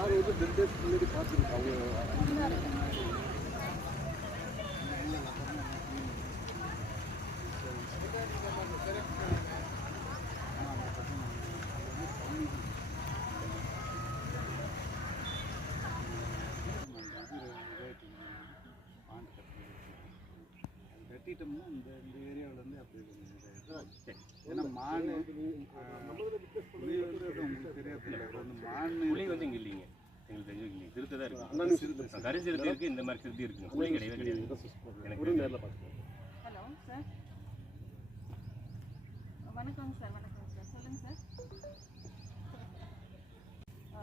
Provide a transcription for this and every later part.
Ağır oldu, ben de bunları kapatın kalıyor. கட்டிட்டோம்னா இந்த இந்த ஏரியாவிலேருந்து அப்படி கொஞ்சம் ஏன்னா மான் வந்து உங்களுக்கு தெரியாது ஒன்று மான் புலி வந்து இங்க இல்லைங்க. எங்களுக்கு தெரிஞ்சு இங்க சிறுத்தை தான் இருக்கு. கருஞ்சிறுத்தை இருக்கு இந்த மாதிரி சிறுத்தை இருக்குங்க புலி கிடையவே கிடையாது. எனக்கு நேரில் ஹலோ சார். வணக்கங்க சார். வணக்கங்க சார். சொல்லுங்கள் சார் ஆ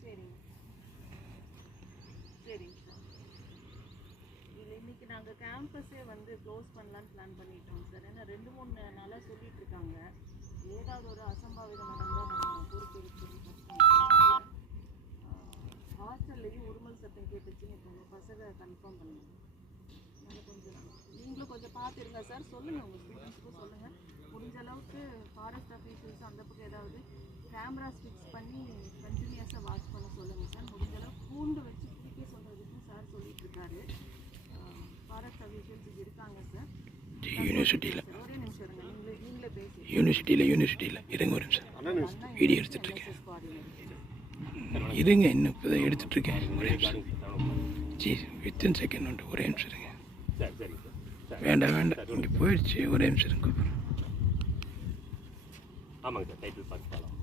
சரிங்க சரிங்க சார் இல்லை இன்னைக்கு நாங்கள் கேம்பஸே வந்து க்ளோஸ் பண்ணலான்னு பிளான் பண்ணிட்டோம் சார் ஏன்னா ரெண்டு மூணு நாளாக சொல்லிட்டு இருக்காங்க. ஏதாவது ஒரு அசம்பாவிதம் நடந்தால் நம்ம பொறுப்பெடுத்து ஹாஸ்டல்லையும் உருமல் சத்தம் கேட்டுச்சுன்னு இப்போ உங்கள் பசங்க கன்ஃபார்ம் பண்ணுங்க. கொஞ்சம் நீங்களும் கொஞ்சம் பார்த்துருங்க சார் சொல்லுங்கள் உங்கள் ஸ்டூடெண்ட்ஸுக்கும் சொல்லுங்கள் முடிஞ்ச அளவுக்கு ஃபாரஸ்ட் ஆஃபீஸர்ஸ் அந்த பக்கம் ஏதாவது கேமராஸ் ஃபிக்ஸ் பண்ணி கண்டினியூஸாக வாட்ச் பண்ண சொல்லுங்கள் சார் முடிஞ்ச அளவுக்கு கூண்டு வச்சு பிடிக்க சொல்கிறதுக்கும் சார் சொல்லிட்டு இருக்காரு ஃபாரஸ்ட் அஃபீஷியல்ஸ் இங்கே இருக்காங்க சார் யூனிவர்சிட்டியில் யூனிவர்சிட்டியில் யூனிவர்சிட்டியில் இருங்க ஒரு நிமிஷம். வீடியோ எடுத்துட்டு இருக்கேன் கோஆர்டினேட்டர் இருங்க இன்னும் இப்போ தான் எடுத்துட்ருக்கேன் ஒரே நிமிஷம். ஜி வித்தின் செகண்ட் உண்டு. ஒரே நிமிஷம் இருங்க. சரி சார் வேண்டாம் வேண்டாம். இங்கே போயிடுச்சு. ஒரே நிமிஷம் இருங்க கூப்பிடுறேன். ஆமாங்க சார். டைட்டில் பார்த்து பார்க்கலாம்.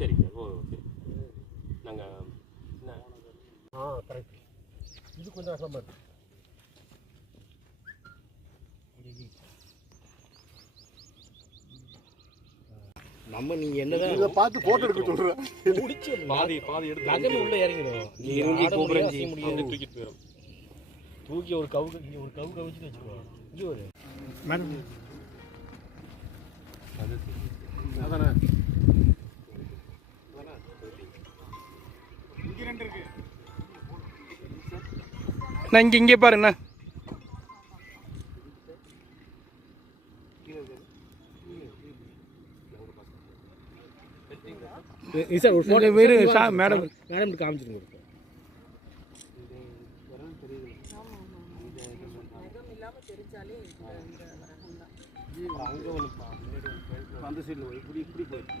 சரிங்க சார். ஓ சரி நாங்கள் என்ன ஆ கரெக்ட் இது கொஞ்சம் அகலமாக இருக்கு நம்ம நீங்க என்னதான் இதை பார்த்து ஃபோட்டோ எடுக்க சொல்கிறேன் முடிச்சு பாதி பாதி எடுத்து நகமே உள்ள இறங்கிடும் நீ இறங்கி அசைய முடியாது. தூக்கிட்டு போயிடும். தூக்கி ஒரு கவு இங்க ஒரு கவு கவிச்சு வச்சுக்கோ இது ஒரு. அதானே? நான் இங்கே இங்கே பாருண்ணா சார் ஒரு இல்லை வெறு சா மேடம். மேடம் காமிச்சிருங்க அந்த சைடில் இப்படி இப்படி போயிருக்கு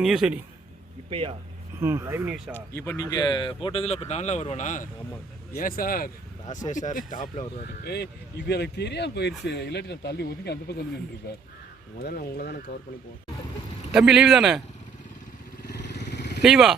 நியூஸ் அடி இப்பயா? ம். லைவ் நியூஸா இப்போ நீங்க போட்டதுல இப்போ நான்லாம் வருவேனா? ஆமாம் ஏன் சார்? ராசே சார் டாப்ல வருவார். ஏய் இது எனக்கு தெரியாம போயிடுச்சு இல்லாட்டி நான் தள்ளி ஒதுங்கி அந்த பக்கம் வந்து நின்றுருப்பேன். முதல்ல உங்களை தானே கவர் பண்ணி போவோம் தம்பி லீவு தானே? லீவா